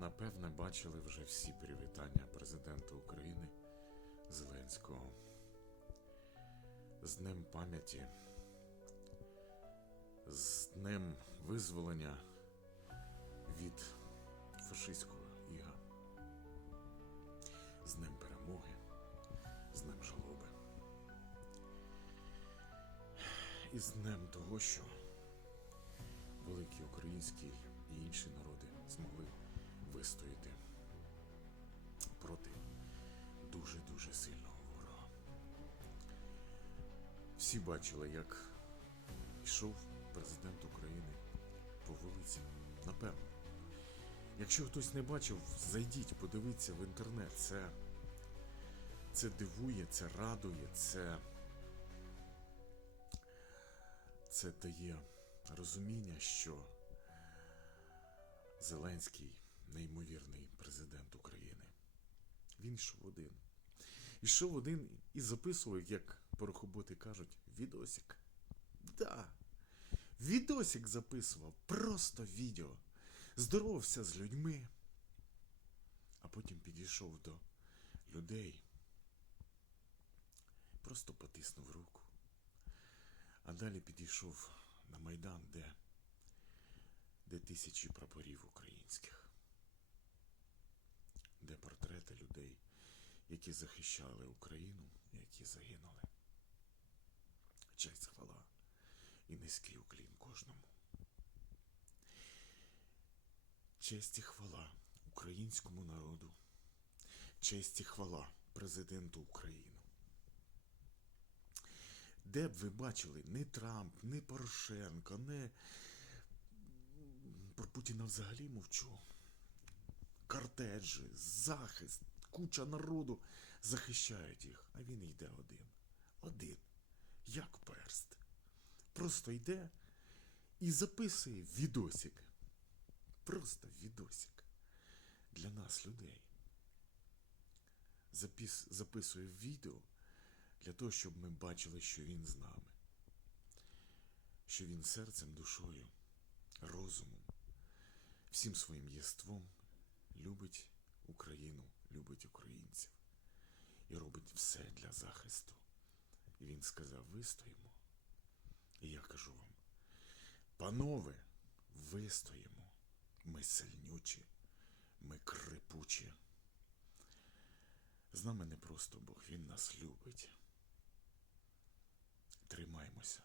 Напевне, бачили вже всі привітання президента України Зеленського з Днем пам'яті, з Днем визволення від фашистського іга, з Днем перемоги, з Днем жалоби. І з Днем того, що великий український і інші народи вистояти проти дуже-дуже сильного ворога. Всі бачили, як йшов президент України по вулиці. Напевно. Якщо хтось не бачив, зайдіть, подивіться в інтернет. Це, це дивує, це радує, це, це дає розуміння, що Зеленський неймовірний президент України. Він йшов один. Ішов один і записував, як порохоботи кажуть, відосик. Да. Відосик записував, просто відео. Здоровався з людьми. А потім підійшов до людей. Просто потиснув руку. А далі підійшов на Майдан, де, де тисячі прапорів українських, де портрети людей, які захищали Україну, які загинули. Честь хвала і низький уклін кожному. Честь і хвала українському народу, честь і хвала президенту України. Де б ви бачили не Трамп, не Порошенко, не про Путіна взагалі мовчу. Кортеджі, захист, куча народу захищають їх, а він йде один. Один. Як перст. Просто йде і записує відосик. Просто відосик. Для нас, людей. Запис, записує відео для того, щоб ми бачили, що він з нами. Що він серцем, душою, розумом, всім своїм єством любить Україну, любить українців і робить все для захисту. І він сказав: вистоїмо. І я кажу вам, панове, вистоїмо. Ми сильнючі, ми крипучі. З нами не просто Бог, Він нас любить. Тримаймося,